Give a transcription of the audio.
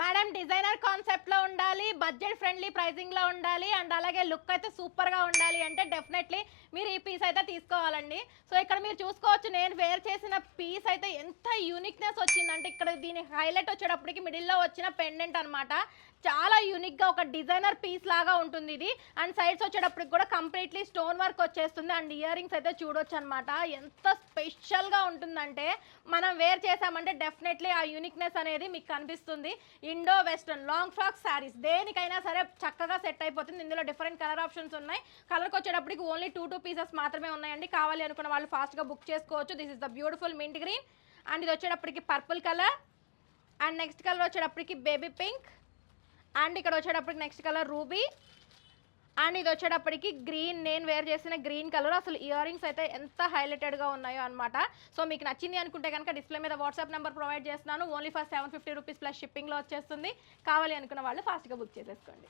Madam designer కాన్సెప్ట్లో ఉండాలి, budget friendly ప్రైజింగ్లో ఉండాలి అండ్ అలాగే లుక్ అయితే సూపర్గా ఉండాలి అంటే డెఫినెట్లీ మీరు ఈ పీస్ అయితే తీసుకోవాలండి. సో ఇక్కడ మీరు చూసుకోవచ్చు, నేను వేర్ చేసిన పీస్ అయితే ఎంత యూనిక్నెస్ వచ్చిందంటే ఇక్కడ దీని హైలైట్ వచ్చేటప్పటికి మిడిల్లో వచ్చిన పెండెంట్ అనమాట. చాలా యూనిక్గా ఒక డిజైనర్ పీస్ లాగా ఉంటుంది ఇది. అండ్ సైడ్స్ వచ్చేటప్పటికి కూడా కంప్లీట్లీ స్టోన్ వర్క్ వచ్చేస్తుంది. అండ్ ఇయర్ రింగ్స్ అయితే చూడొచ్చు అనమాట. ఎంత స్పెషల్గా ఉంటుందంటే మనం వేర్ చేసామంటే డెఫినెట్లీ ఆ యూనిక్నెస్ అనేది మీకు కనిపిస్తుంది. Indo western long frock saris దేనికైనా సరే చక్కగా సెట్ అయిపోతుంది. ఇందులో డిఫరెంట్ కలర్ ఆప్షన్స్ ఉన్నాయి. కలర్కి వచ్చేటప్పటికి ఓన్లీ టూ పీసెస్ మాత్రమే ఉన్నాయండి. కావాలి అనుకున్న వాళ్ళు ఫాస్ట్గా బుక్ చేసుకోవచ్చు. This is the beautiful mint green and ఇది వచ్చేటప్పటికి purple colour and next colour వచ్చేటప్పటికి బేబీ పింక్ అండ్ ఇక్కడ వచ్చేటప్పటికి నెక్స్ట్ కలర్ రూబీ అండ్ ఇది వచ్చేటప్పటికి గ్రీన్, నేను వేర్ చేసిన గ్రీన్ కలర్. అసలు ఇయర్ రింగ్స్ అయితే ఎంత హైలైటెడ్గా ఉన్నాయో అనమాట. సో మీకు నచ్చింది అనుకుంటే కనుక డిస్ప్లే మీద వాట్సాప్ నెంబర్ ప్రొవైడ్ చేస్తున్నాను. ఓన్లీ ఫర్ 750 రూపీస్ ప్లస్ షిప్పింగ్లో వచ్చేస్తుంది. కావాలి అనుకున్న వాళ్ళు ఫాస్ట్గా బుక్ చేసేసుకోండి.